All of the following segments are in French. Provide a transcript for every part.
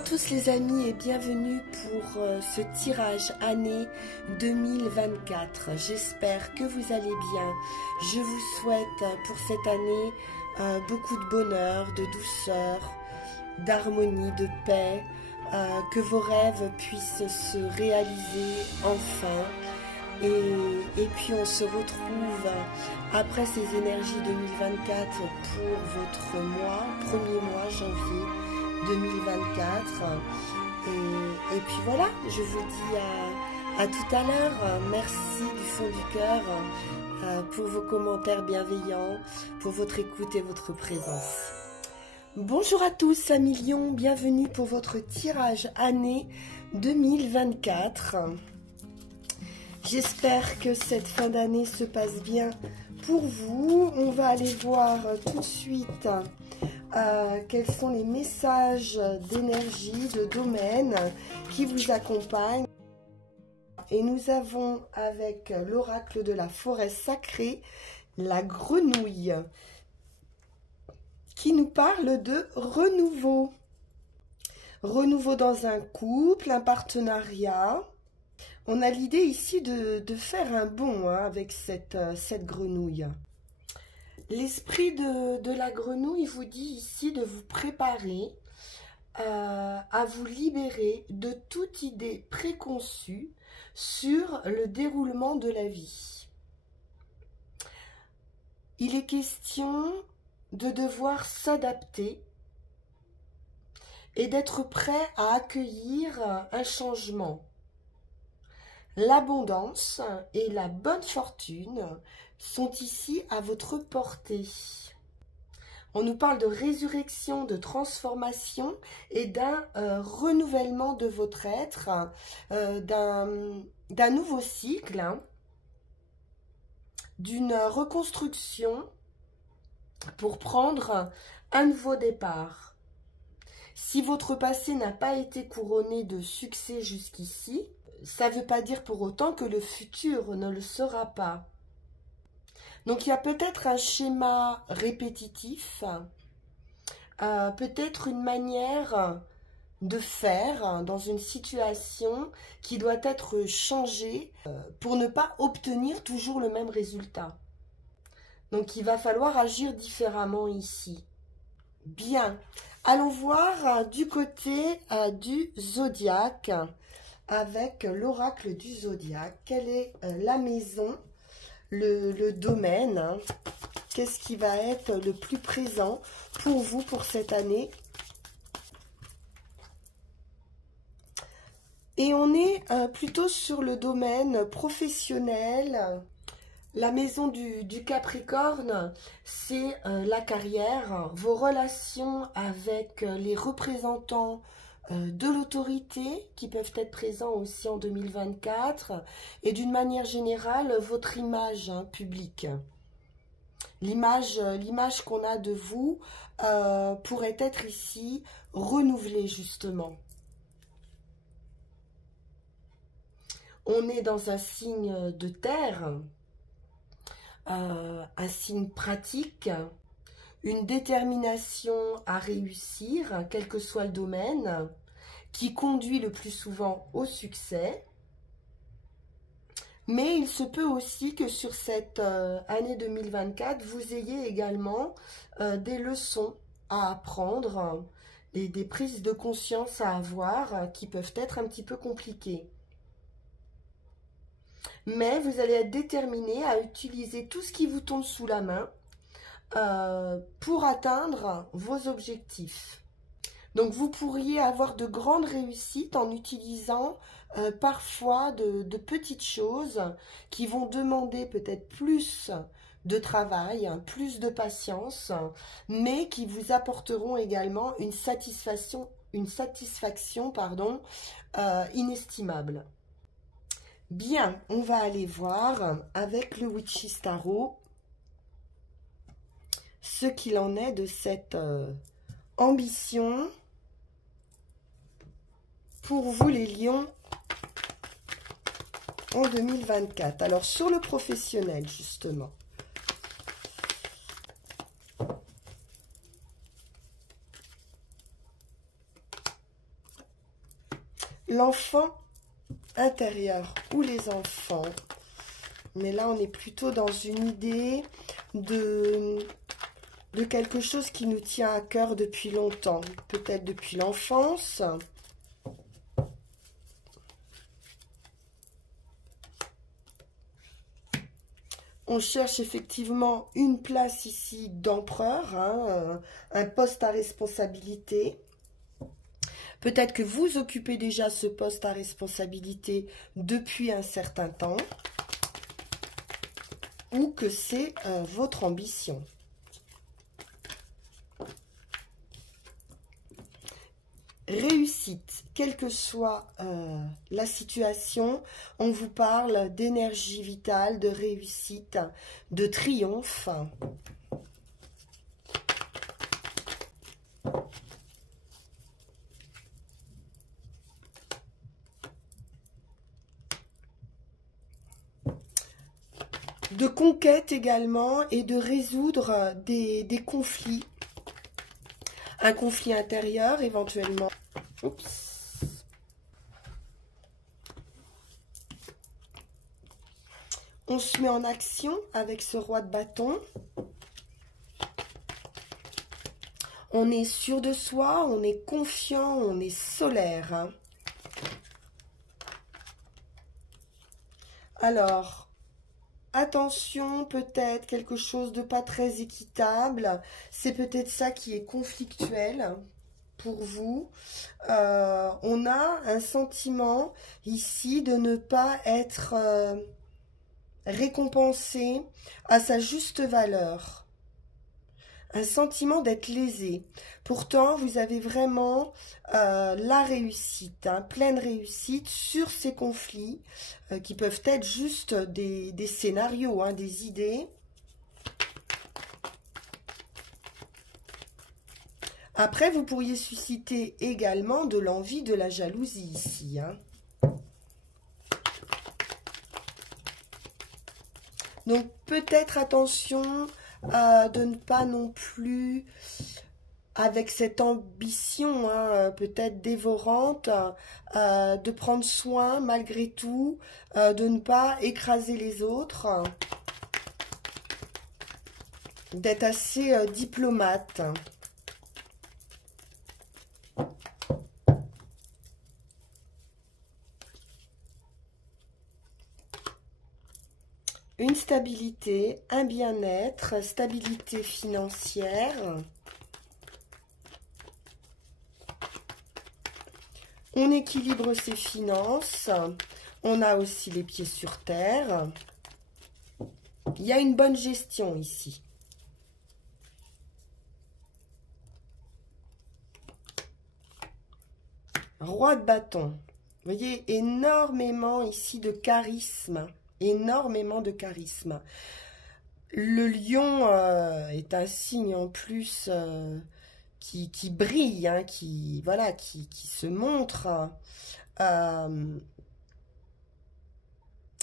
à tous les amis et bienvenue pour ce tirage année 2024. J'espère que vous allez bien. Je vous souhaite pour cette année beaucoup de bonheur, de douceur, d'harmonie, de paix, que vos rêves puissent se réaliser enfin. Et puis on se retrouve après ces énergies 2024 pour votre mois, premier mois, janvier 2024. Et puis voilà, je vous dis à tout à l'heure. Merci du fond du cœur pour vos commentaires bienveillants, pour votre écoute et votre présence. Bonjour à tous, amis Lions, bienvenue pour votre tirage année 2024. J'espère que cette fin d'année se passe bien pour vous. On va aller voir tout de suite quels sont les messages d'énergie, de domaine qui vous accompagnent. Et nous avons avec l'oracle de la forêt sacrée, la grenouille, qui nous parle de renouveau. Renouveau dans un couple, un partenariat. On a l'idée ici de faire un bond avec cette grenouille. L'esprit de la grenouille vous dit ici de vous préparer à vous libérer de toute idée préconçue sur le déroulement de la vie. Il est question de devoir s'adapter et d'être prêt à accueillir un changement. L'abondance et la bonne fortune sont ici à votre portée. On nous parle de résurrection, de transformation et d'un renouvellement de votre être, d'un nouveau cycle, d'une reconstruction pour prendre un nouveau départ. Si votre passé n'a pas été couronné de succès jusqu'ici, ça ne veut pas dire pour autant que le futur ne le sera pas. Donc il y a peut-être un schéma répétitif, peut-être une manière de faire dans une situation qui doit être changée pour ne pas obtenir toujours le même résultat. Donc il va falloir agir différemment ici. Bien, allons voir du côté du zodiaque. Avec l'oracle du zodiaque, quelle est la maison, le domaine, hein, qu'est-ce qui va être le plus présent pour vous pour cette année? Et on est plutôt sur le domaine professionnel. La maison du Capricorne, c'est la carrière, vos relations avec les représentants de l'autorité qui peuvent être présents aussi en 2024 et d'une manière générale votre image publique. L'image qu'on a de vous pourrait être ici renouvelée justement. On est dans un signe de terre, un signe pratique, une détermination à réussir, quel que soit le domaine, qui conduit le plus souvent au succès. Mais il se peut aussi que sur cette année 2024, vous ayez également des leçons à apprendre, des prises de conscience à avoir qui peuvent être un petit peu compliquées. Mais vous allez être déterminé à utiliser tout ce qui vous tombe sous la main pour atteindre vos objectifs. Donc vous pourriez avoir de grandes réussites en utilisant parfois de petites choses qui vont demander peut-être plus de travail, plus de patience, mais qui vous apporteront également une satisfaction inestimable. Bien, on va aller voir avec le Witch's Tarot ce qu'il en est de cette ambition pour vous les lions en 2024. Alors sur le professionnel justement, l'enfant intérieur ou les enfants. Mais là, on est plutôt dans une idée de quelque chose qui nous tient à cœur depuis longtemps, peut-être depuis l'enfance. On cherche effectivement une place ici d'empereur, hein, un poste à responsabilité. Peut-être que vous occupez déjà ce poste à responsabilité depuis un certain temps, ou que c'est votre ambition. Réussite, quelle que soit la situation, on vous parle d'énergie vitale, de réussite, de triomphe. De conquête également et de résoudre des conflits. Un conflit intérieur éventuellement. Oups. On se met en action avec ce roi de bâton. On est sûr de soi, on est confiant, on est solaire. Hein. Alors, attention, peut-être quelque chose de pas très équitable. C'est peut-être ça qui est conflictuel pour vous. On a un sentiment ici de ne pas être récompensé à sa juste valeur. Un sentiment d'être lésé. Pourtant, vous avez vraiment la réussite, hein, pleine réussite sur ces conflits qui peuvent être juste des scénarios, hein, des idées. Après, vous pourriez susciter également de l'envie, de la jalousie ici. Hein. Donc, peut-être attention de ne pas non plus, avec cette ambition hein, peut-être dévorante, de prendre soin malgré tout, de ne pas écraser les autres, d'être assez diplomate. Une stabilité, un bien-être, stabilité financière. On équilibre ses finances. On a aussi les pieds sur terre. Il y a une bonne gestion ici. Roi de bâton. Vous voyez, énormément ici de charisme. Énormément de charisme. Le lion est un signe en plus qui brille, hein, qui se montre.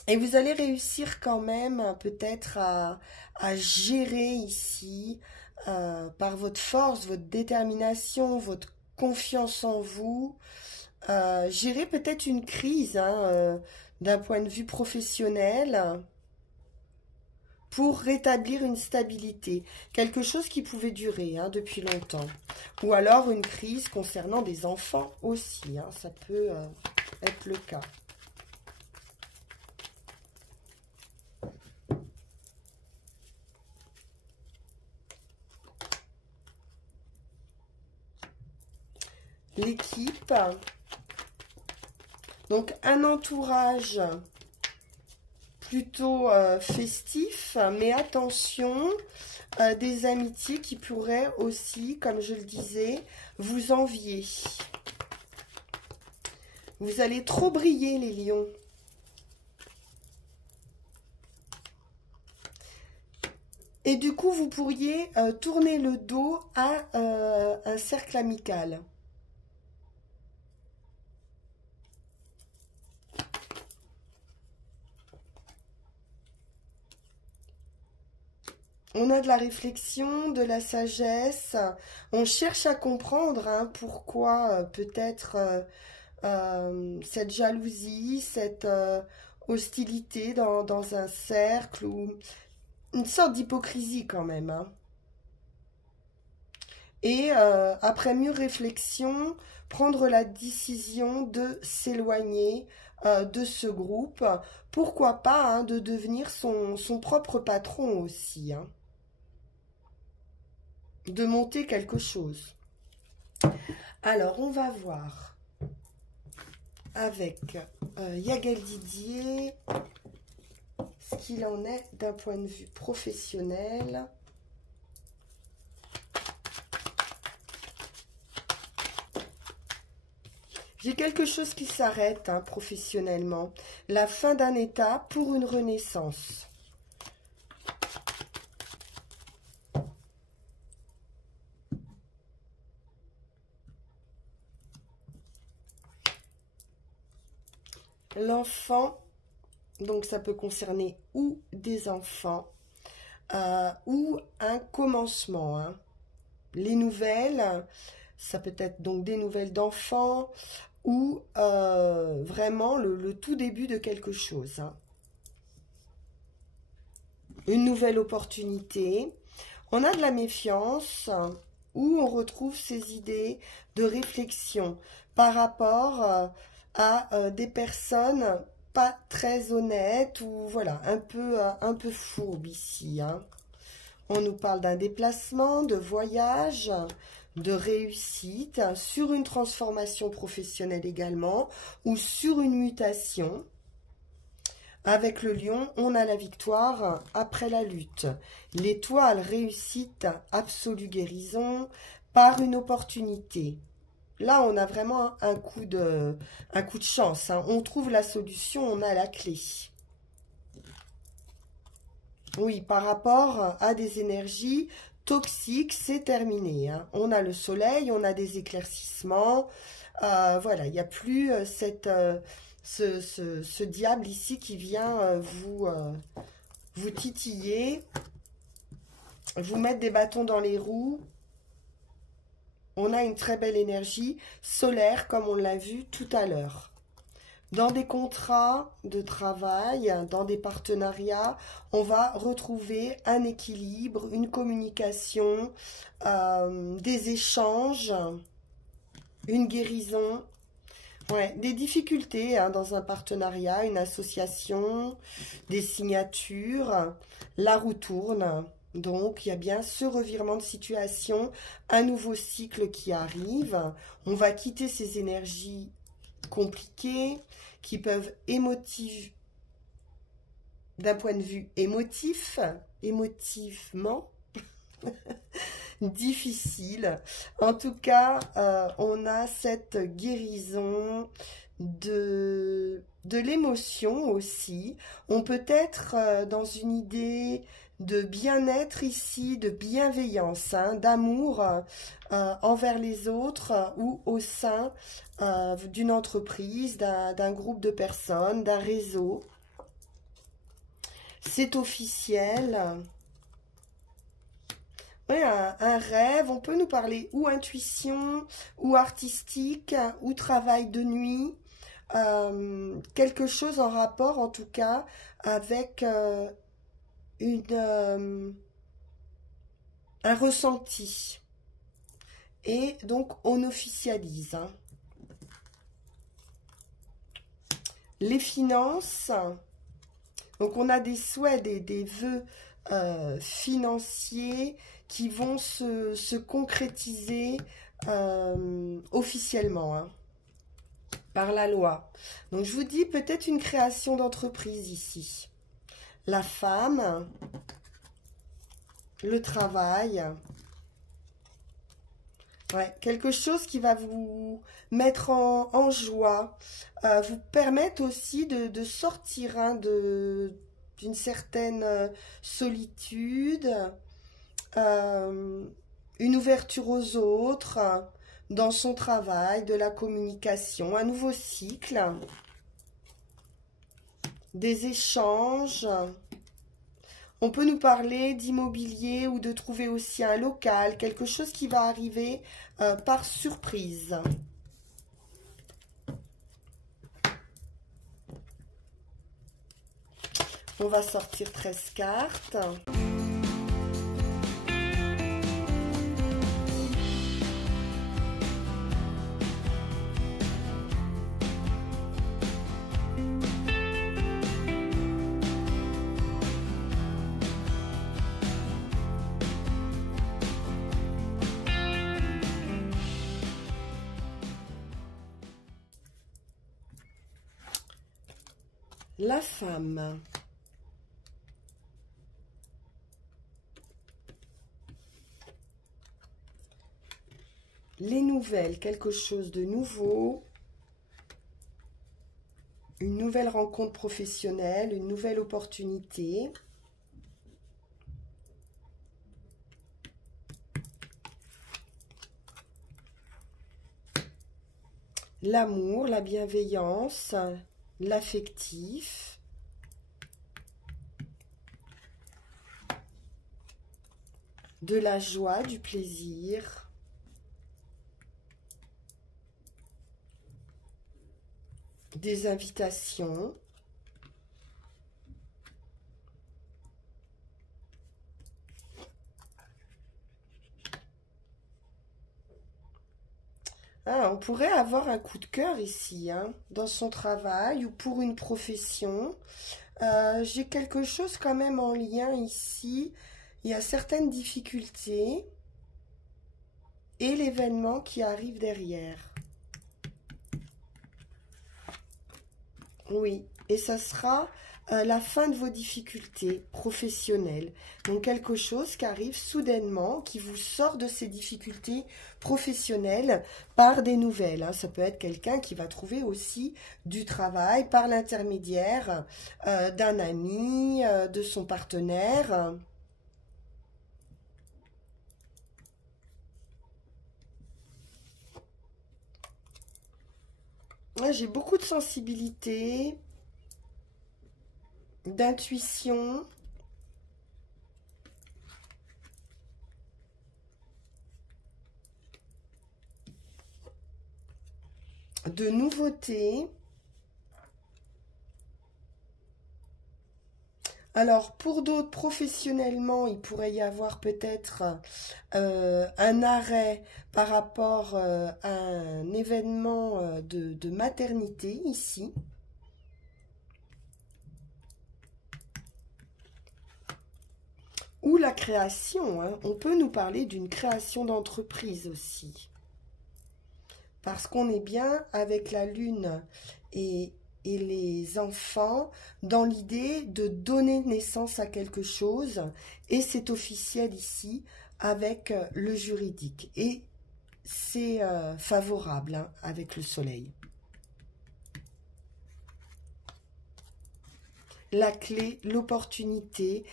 Et vous allez réussir quand même peut-être à gérer ici par votre force, votre détermination, votre confiance en vous. Gérer peut-être une crise, hein, d'un point de vue professionnel, pour rétablir une stabilité. Quelque chose qui pouvait durer hein, depuis longtemps. Ou alors une crise concernant des enfants aussi. Hein, ça peut être le cas. L'équipe. Donc, un entourage plutôt festif, mais attention, des amitiés qui pourraient aussi, comme je le disais, vous envier. Vous allez trop briller, les lions. Et du coup, vous pourriez tourner le dos à un cercle amical. On a de la réflexion, de la sagesse. On cherche à comprendre hein, pourquoi peut-être cette jalousie, cette hostilité dans un cercle, ou une sorte d'hypocrisie quand même, hein. Et après mûre réflexion, prendre la décision de s'éloigner de ce groupe. Pourquoi pas, hein, de devenir son propre patron aussi, hein. De monter quelque chose. Alors, on va voir avec Yagal Didier ce qu'il en est d'un point de vue professionnel. J'ai quelque chose qui s'arrête, hein, professionnellement. La fin d'un état pour une renaissance. L'enfant, donc ça peut concerner ou des enfants, ou un commencement, hein. Les nouvelles, ça peut être donc des nouvelles d'enfants, ou vraiment le tout début de quelque chose, hein. Une nouvelle opportunité. On a de la méfiance, où on retrouve ces idées de réflexion par rapport à des personnes pas très honnêtes, ou voilà, un peu fourbes ici, hein. On nous parle d'un déplacement, de voyage, de réussite, sur une transformation professionnelle également, ou sur une mutation. Avec le lion, on a la victoire après la lutte. L'étoile, réussite, absolue guérison, par une opportunité. Là, on a vraiment un coup de chance, hein. On trouve la solution, on a la clé. Oui, par rapport à des énergies toxiques, c'est terminé, hein. On a le soleil, on a des éclaircissements. Voilà, il n'y a plus ce diable ici qui vient vous titiller, vous mettre des bâtons dans les roues. On a une très belle énergie solaire, comme on l'a vu tout à l'heure. Dans des contrats de travail, dans des partenariats, on va retrouver un équilibre, une communication, des échanges, une guérison. Ouais, des difficultés, hein, dans un partenariat, une association, des signatures, la roue tourne. Donc, il y a bien ce revirement de situation, un nouveau cycle qui arrive. On va quitter ces énergies compliquées qui peuvent d'un point de vue émotivement, difficile. En tout cas, on a cette guérison de l'émotion aussi. On peut être dans une idée de bien-être ici, de bienveillance, hein, d'amour envers les autres, ou au sein d'une entreprise, d'un groupe de personnes, d'un réseau. C'est officiel. Oui, un rêve, on peut nous parler ou intuition, ou artistique, ou travail de nuit. Quelque chose en rapport, en tout cas, avec un ressenti. Et donc, on officialise, hein. Les finances, donc on a des souhaits, des vœux financiers qui vont se concrétiser officiellement, hein, par la loi. Donc, je vous dis peut-être une création d'entreprise ici. La femme, le travail. Ouais, quelque chose qui va vous mettre en joie, vous permettre aussi de sortir, hein, d'une certaine solitude, une ouverture aux autres, dans son travail, de la communication, un nouveau cycle, des échanges. On peut nous parler d'immobilier ou de trouver aussi un local, quelque chose qui va arriver par surprise. On va sortir 13 cartes. La femme. Les nouvelles, quelque chose de nouveau. Une nouvelle rencontre professionnelle, une nouvelle opportunité. L'amour, la bienveillance, l'affectif. De la joie, du plaisir. Des invitations. Ah, on pourrait avoir un coup de cœur ici, hein, dans son travail ou pour une profession. J'ai quelque chose quand même en lien ici. Il y a certaines difficultés et l'événement qui arrive derrière. Oui, et ça sera la fin de vos difficultés professionnelles. Donc quelque chose qui arrive soudainement, qui vous sort de ces difficultés professionnelles par des nouvelles. Hein. Ça peut être quelqu'un qui va trouver aussi du travail par l'intermédiaire d'un ami, de son partenaire. J'ai beaucoup de sensibilité, d'intuition. De nouveautés. Alors, pour d'autres, professionnellement, il pourrait y avoir peut-être un arrêt par rapport à un événement de maternité ici. Ou la création, hein. On peut nous parler d'une création d'entreprise aussi. Parce qu'on est bien avec la lune et les enfants dans l'idée de donner naissance à quelque chose. Et c'est officiel ici avec le juridique. Et c'est favorable hein, avec le soleil. La clé, l'opportunité,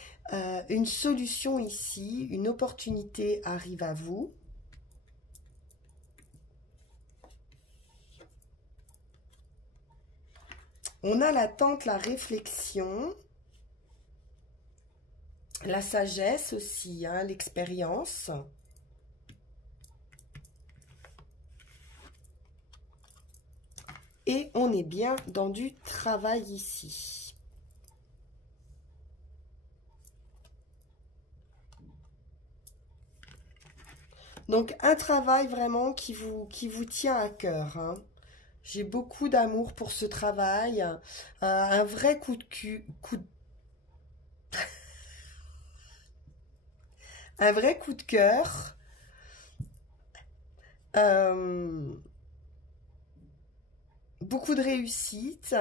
une solution ici, une opportunité arrive à vous. On a l'attente, la réflexion, la sagesse aussi, hein, l'expérience. Et on est bien dans du travail ici. Donc un travail vraiment qui vous tient à cœur, hein. J'ai beaucoup d'amour pour ce travail. Un vrai coup de cul. Un vrai coup de cœur. Beaucoup de réussite.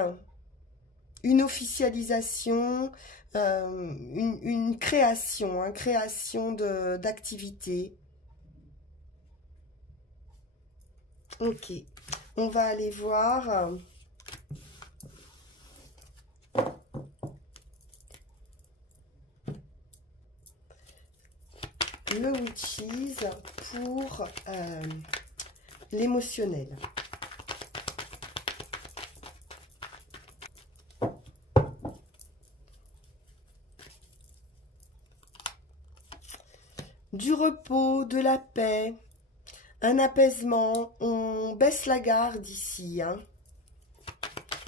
Une officialisation. Une création. Une création d'activités. Ok. On va aller voir le Witches pour l'émotionnel. Du repos, de la paix. Un apaisement, on baisse la garde ici, hein.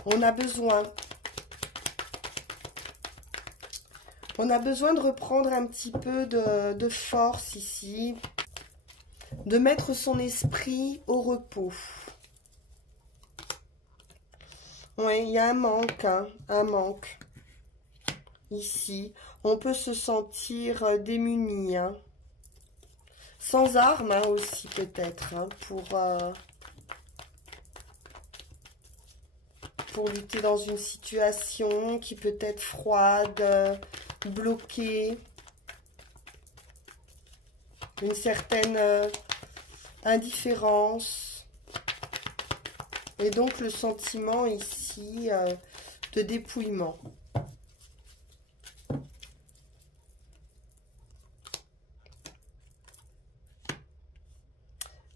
On a besoin. On a besoin de reprendre un petit peu de force ici, de mettre son esprit au repos. Oui, il y a un manque, hein, un manque. Ici, on peut se sentir démuni, hein. Sans armes hein, aussi peut-être, hein, pour lutter dans une situation qui peut être froide, bloquée, une certaine indifférence. Et donc le sentiment ici de dépouillement.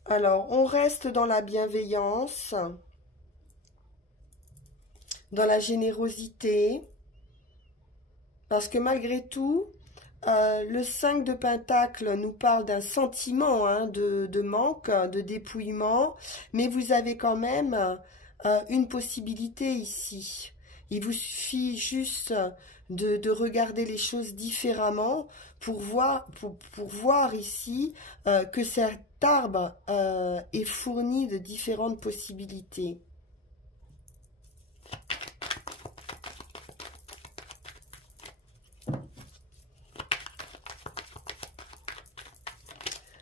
Alors, on reste dans la bienveillance, dans la générosité, parce que malgré tout, le 5 de Pentacle nous parle d'un sentiment hein, de manque, de dépouillement, mais vous avez quand même une possibilité ici. Il vous suffit juste de regarder les choses différemment pour voir ici que cet arbre est fourni de différentes possibilités.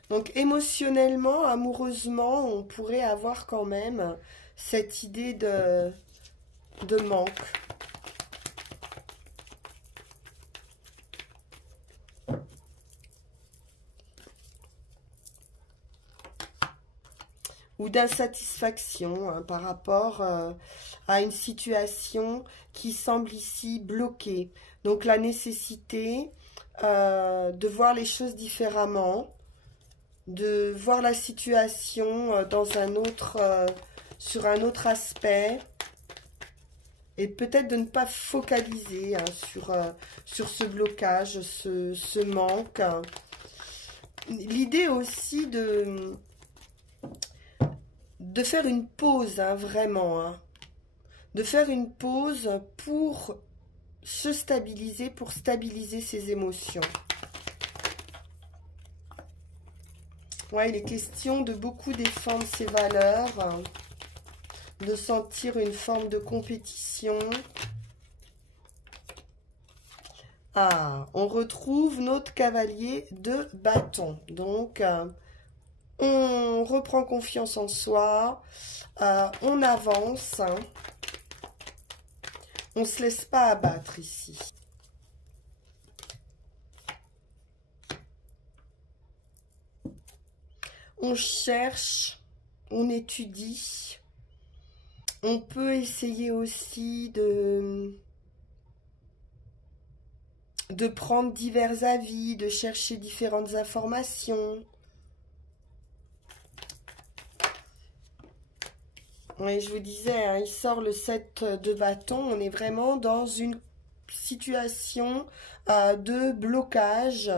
Donc émotionnellement, amoureusement, on pourrait avoir quand même cette idée de manque. Ou d'insatisfaction hein, par rapport à une situation qui semble ici bloquée. Donc la nécessité de voir les choses différemment, de voir la situation dans un autre, sur un autre aspect, et peut-être de ne pas focaliser hein, sur ce blocage, ce manque. L'idée aussi de faire une pause, hein, vraiment, hein, de faire une pause pour se stabiliser, pour stabiliser ses émotions. Ouais, il est question de beaucoup défendre ses valeurs, de sentir une forme de compétition. Ah, on retrouve notre cavalier de bâton. Donc, on reprend confiance en soi, on avance, hein. On ne se laisse pas abattre ici. On cherche, on étudie. On peut essayer aussi de prendre divers avis, de chercher différentes informations. Oui, je vous disais, hein, il sort le 7 de bâton. On est vraiment dans une situation de blocage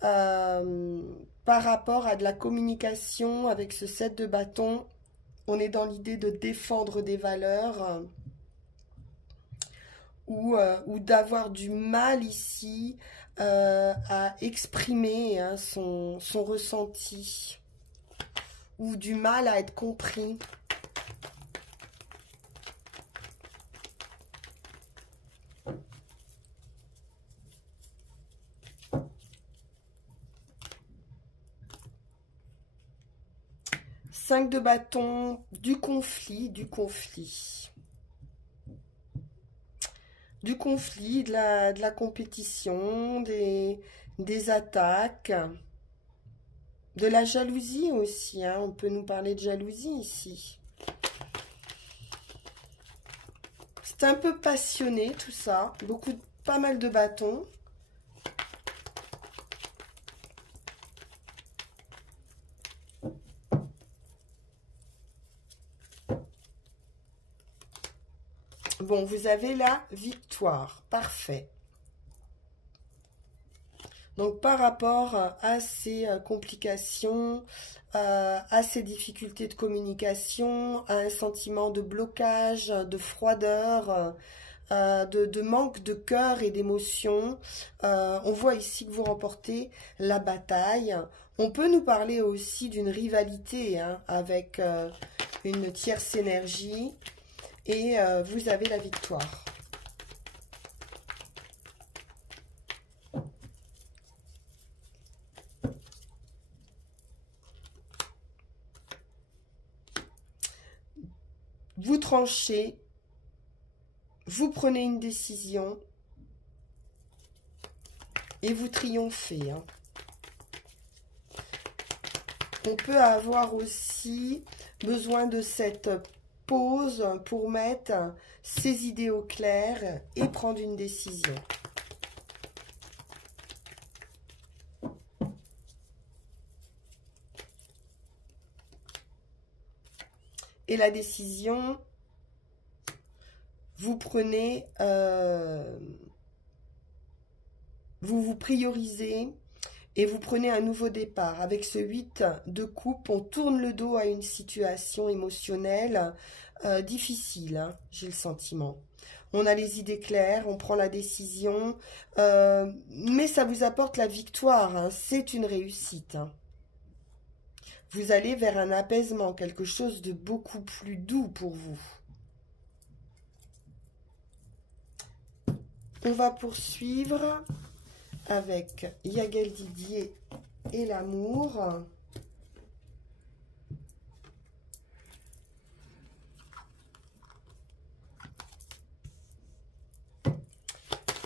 par rapport à de la communication avec ce 7 de bâton. On est dans l'idée de défendre des valeurs ou d'avoir du mal ici à exprimer hein, son ressenti ou du mal à être compris. Cinq de bâton, du conflit, de la compétition, des attaques, de la jalousie aussi, hein. On peut nous parler de jalousie ici. C'est un peu passionné tout ça, pas mal de bâtons. Bon, vous avez la victoire. Parfait. Donc, par rapport à ces complications, à ces difficultés de communication, à un sentiment de blocage, de froideur, de manque de cœur et d'émotion. On voit ici que vous remportez la bataille. On peut nous parler aussi d'une rivalité hein, avec une tierce énergie et vous avez la victoire. Vous tranchez, vous prenez une décision et vous triomphez. Hein. On peut avoir aussi besoin de cette pause pour mettre ses idées au clair et prendre une décision. Et la décision, vous prenez, vous vous priorisez et vous prenez un nouveau départ. Avec ce 8 de coupe, on tourne le dos à une situation émotionnelle difficile, hein, j'ai le sentiment. On a les idées claires, on prend la décision, mais ça vous apporte la victoire, hein, c'est une réussite. Hein. Vous allez vers un apaisement, quelque chose de beaucoup plus doux pour vous. On va poursuivre avec Yagel Didier et l'amour.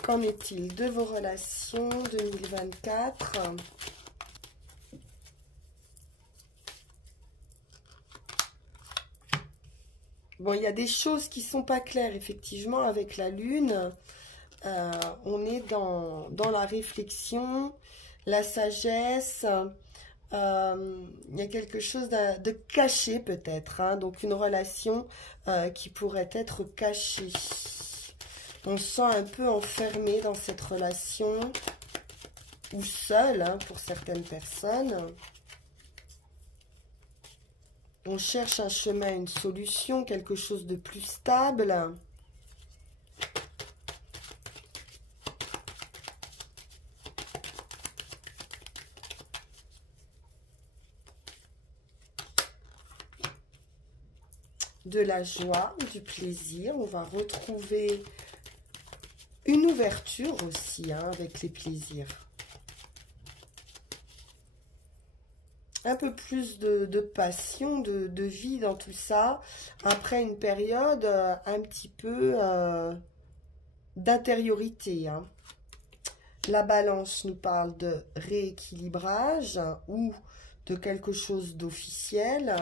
Qu'en est-il de vos relations 2024 ? Bon, il y a des choses qui ne sont pas claires, effectivement, avec la Lune. On est dans la réflexion, la sagesse. Il y a quelque chose de caché, peut-être. Hein, donc, une relation qui pourrait être cachée. On se sent un peu enfermé dans cette relation. Ou seul, hein, pour certaines personnes. On cherche un chemin, une solution, quelque chose de plus stable. De la joie, du plaisir. On va retrouver une ouverture aussi hein, avec les plaisirs. Un peu plus de passion, de vie dans tout ça, après une période un petit peu d'intériorité. Hein. La balance nous parle de rééquilibrage hein, ou de quelque chose d'officiel.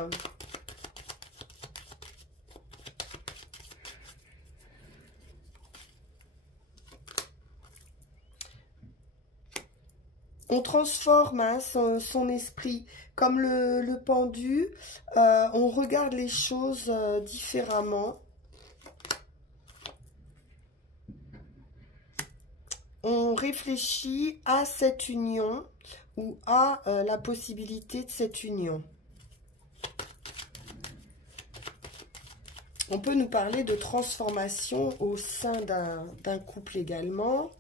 On transforme hein, son esprit comme le pendu, on regarde les choses différemment. On réfléchit à cette union ou à la possibilité de cette union. On peut nous parler de transformation au sein d'un couple également.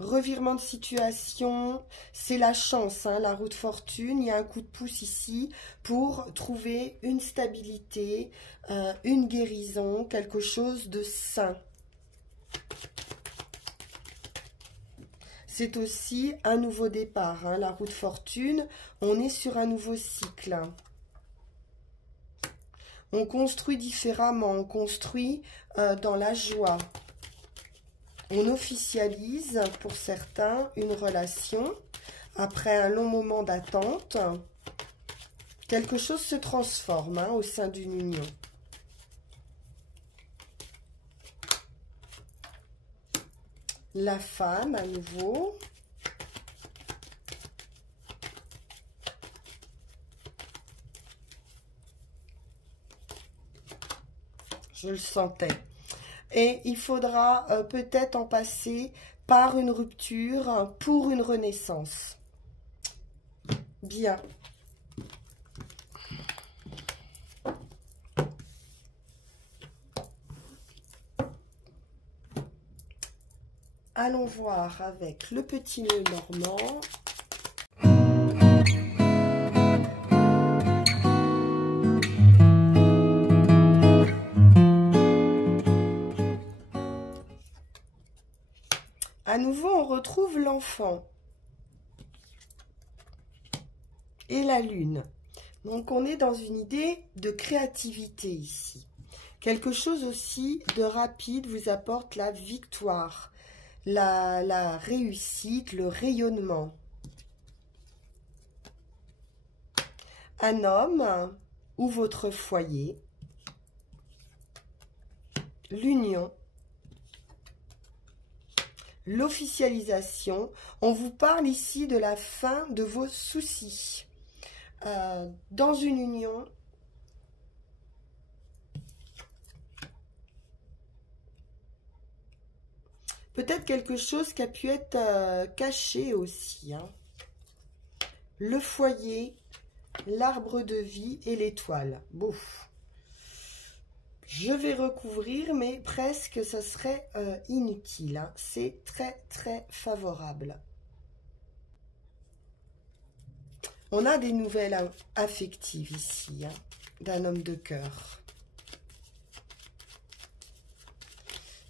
Revirement de situation, c'est la chance, hein, la roue de fortune. Il y a un coup de pouce ici pour trouver une stabilité, une guérison, quelque chose de sain. C'est aussi un nouveau départ, hein, la roue de fortune. On est sur un nouveau cycle. On construit différemment, on construit dans la joie. On officialise, pour certains, une relation. Après un long moment d'attente, quelque chose se transforme hein, au sein d'une union. La femme, à nouveau. Je le sentais. Et il faudra peut-être en passer par une rupture pour une renaissance. Bien. allons voir avec le petit nœud normand. À nouveau, on retrouve l'enfant et la lune. Donc, on est dans une idée de créativité ici. Quelque chose aussi de rapide vous apporte la victoire, la réussite, le rayonnement. Un homme ou votre foyer, l'union, l'officialisation. On vous parle ici de la fin de vos soucis. Dans une union, peut-être quelque chose qui a pu être caché aussi. Hein. Le foyer, l'arbre de vie et l'étoile. Bouf. Je vais recouvrir, mais presque ça serait inutile. Hein. C'est très très favorable. On a des nouvelles affectives ici, hein, d'un homme de cœur.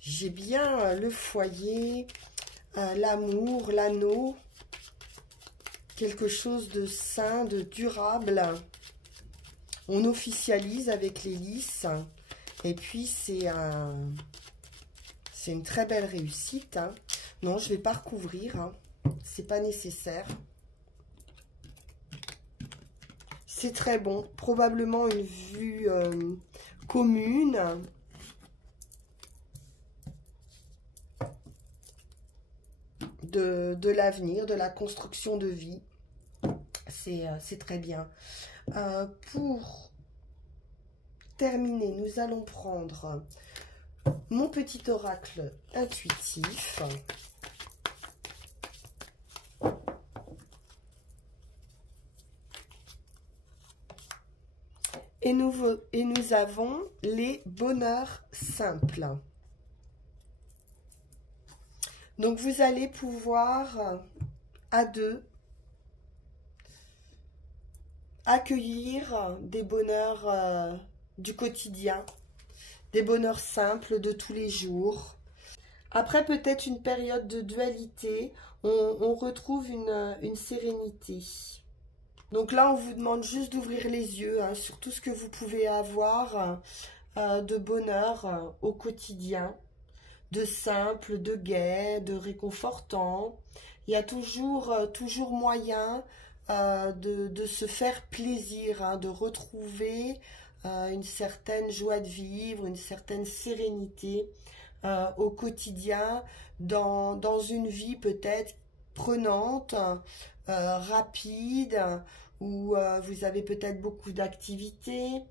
J'ai bien le foyer, l'amour, l'anneau, quelque chose de sain, de durable. On officialise avec les lys. Et puis, c'est une très belle réussite. Hein. Non, je ne vais pas recouvrir. Hein. Ce n'est pas nécessaire. C'est très bon. Probablement une vue commune. De l'avenir, de la construction de vie. C'est très bien. Pour terminer, nous allons prendre mon petit oracle intuitif. Et nous avons les bonheurs simples. Donc, vous allez pouvoir, à deux, accueillir des bonheurs du quotidien, des bonheurs simples de tous les jours. Après peut-être une période de dualité, on retrouve une sérénité. Donc là, on vous demande juste d'ouvrir les yeux hein, sur tout ce que vous pouvez avoir de bonheur au quotidien, de simple, de gai, de réconfortant. Il y a toujours moyen de se faire plaisir, hein, de retrouver une certaine joie de vivre, une certaine sérénité au quotidien, dans une vie peut-être prenante, rapide, où vous avez peut-être beaucoup d'activités.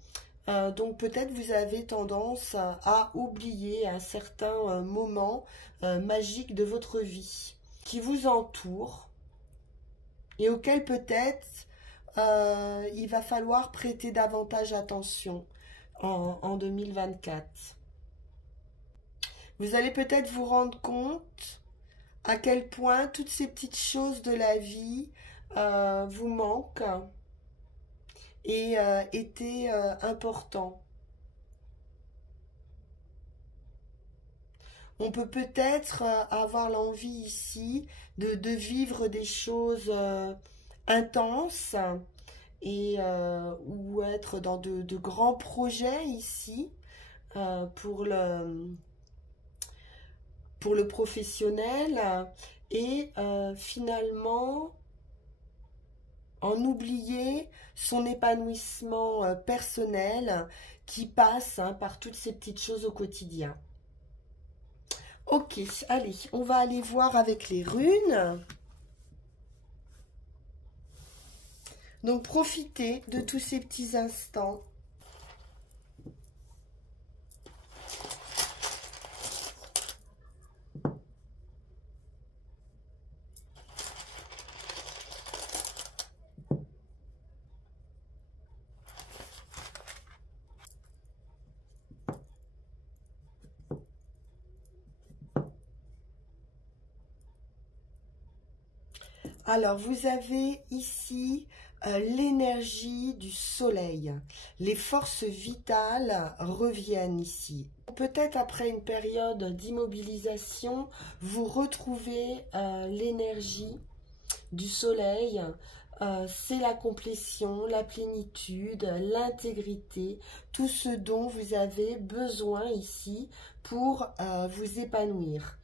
Donc peut-être vous avez tendance à oublier un certain moment magique de votre vie qui vous entoure et auquel peut-être il va falloir prêter davantage attention en 2024. Vous allez peut-être vous rendre compte à quel point toutes ces petites choses de la vie vous manquent et étaient importants. On peut peut-être avoir l'envie ici de vivre des choses intenses et ou être dans de grands projets ici pour le professionnel et finalement en oublier son épanouissement personnel qui passe hein, par toutes ces petites choses au quotidien. Ok, allez, on va aller voir avec les runes. Donc, profitez de tous ces petits instants. Alors, vous avez ici l'énergie du soleil. Les forces vitales reviennent ici. Peut-être après une période d'immobilisation, vous retrouvez l'énergie du soleil. C'est la complétion, la plénitude, l'intégrité, tout ce dont vous avez besoin ici pour vous épanouir.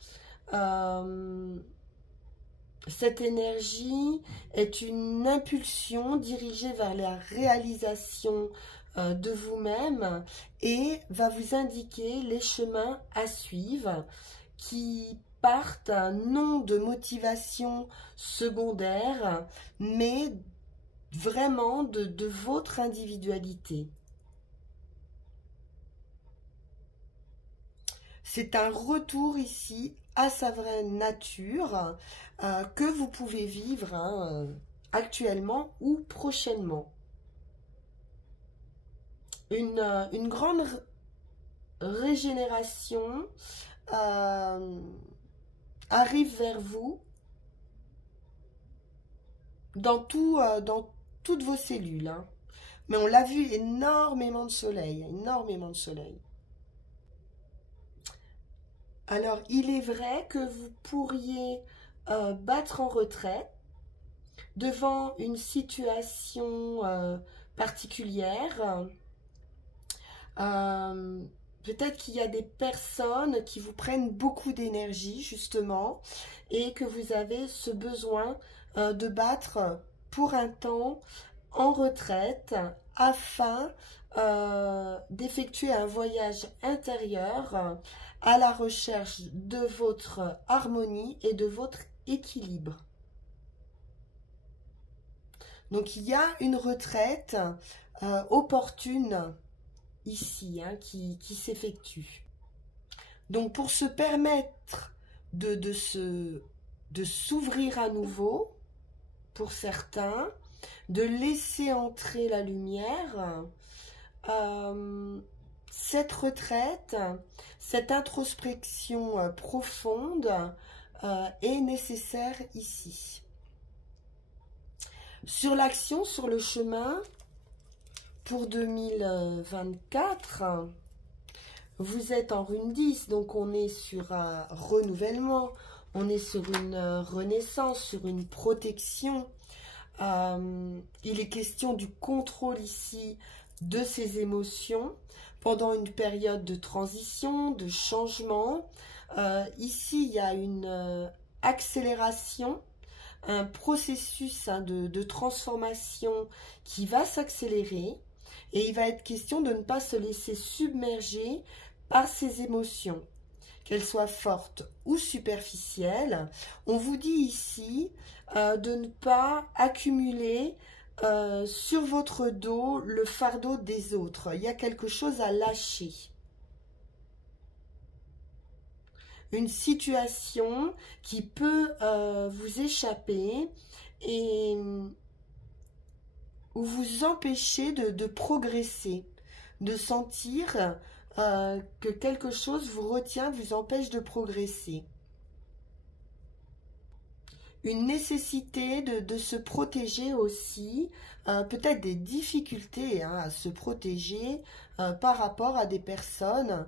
Cette énergie est une impulsion dirigée vers la réalisation de vous-même et va vous indiquer les chemins à suivre qui partent non de motivation secondaire, mais vraiment de votre individualité. C'est un retour ici à sa vraie nature que vous pouvez vivre actuellement ou prochainement. Une grande régénération arrive vers vous dans toutes vos cellules. Hein. Mais on l'a vu, énormément de soleil, énormément de soleil. Alors, il est vrai que vous pourriez battre en retrait devant une situation particulière. Peut-être qu'il y a des personnes qui vous prennent beaucoup d'énergie, justement, et que vous avez ce besoin de battre pour un temps en retraite afin d'effectuer un voyage intérieur à la recherche de votre harmonie et de votre équilibre. Donc il y a une retraite opportune ici qui s'effectue. Donc pour se permettre de s'ouvrir à nouveau, pour certains, de laisser entrer la lumière, cette retraite, cette introspection profonde est nécessaire ici. Sur l'action, sur le chemin, pour 2024, vous êtes en rune 10, donc on est sur un renouvellement, on est sur une renaissance, sur une protection. Il est question du contrôle ici de ses émotions pendant une période de transition, de changement. Ici, il y a une accélération, un processus de transformation qui va s'accélérer et il va être question de ne pas se laisser submerger par ces émotions, qu'elles soient fortes ou superficielles. On vous dit ici de ne pas accumuler sur votre dos le fardeau des autres. Il y a quelque chose à lâcher. Une situation qui peut vous échapper et ou vous empêcher de progresser, de sentir que quelque chose vous retient, vous empêche de progresser. Une nécessité de se protéger aussi, peut-être des difficultés à se protéger par rapport à des personnes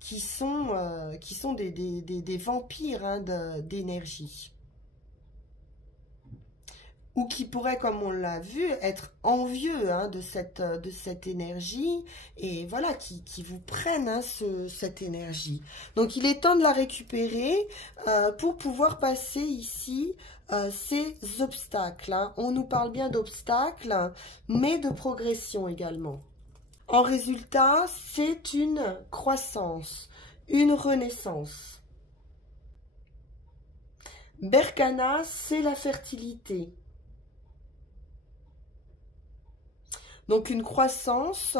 qui sont des vampires d'énergie. Ou qui pourraient, comme on l'a vu, être envieux de cette énergie, et voilà, qui vous prennent cette énergie. Donc il est temps de la récupérer pour pouvoir passer ici ces obstacles. On nous parle bien d'obstacles, mais de progression également. En résultat, c'est une croissance, une renaissance. Berkana, c'est la fertilité. Donc une croissance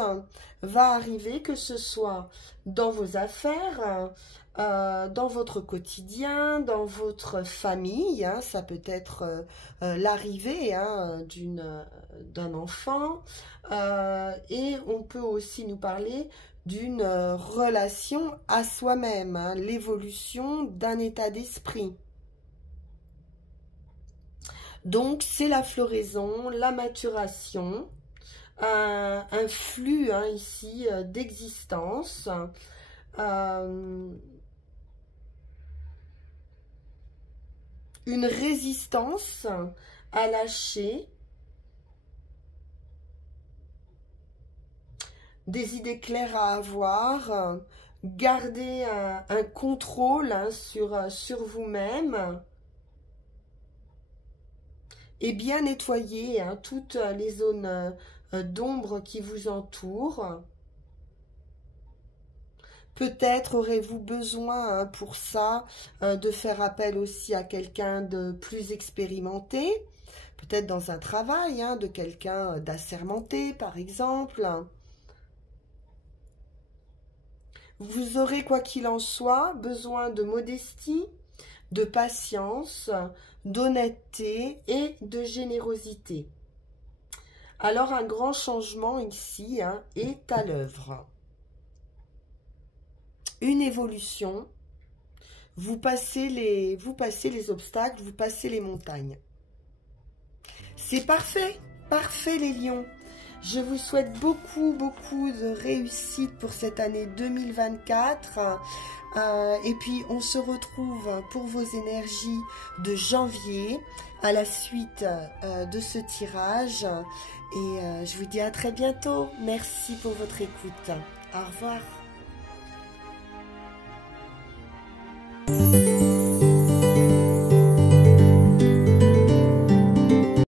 va arriver, que ce soit dans vos affaires, dans votre quotidien, dans votre famille. Ça peut être l'arrivée d'un enfant. Et on peut aussi nous parler d'une relation à soi-même, l'évolution d'un état d'esprit. Donc, c'est la floraison, la maturation, un flux hein, ici d'existence, une résistance à lâcher, des idées claires à avoir, garder un contrôle hein, sur vous-même et bien nettoyer hein, toutes les zones d'ombre qui vous entourent. Peut-être aurez-vous besoin hein, pour ça de faire appel aussi à quelqu'un de plus expérimenté, peut-être dans un travail, hein, de quelqu'un d'assermenté par exemple. Vous aurez, quoi qu'il en soit, besoin de modestie, de patience, d'honnêteté et de générosité. Alors un grand changement ici hein, est à l'œuvre. Une évolution, vous passez les obstacles, vous passez les montagnes. C'est parfait, parfait les lions. Je vous souhaite beaucoup de réussite pour cette année 2024. Et puis, on se retrouve pour vos énergies de janvier à la suite de ce tirage. Et je vous dis à très bientôt. Merci pour votre écoute. Au revoir.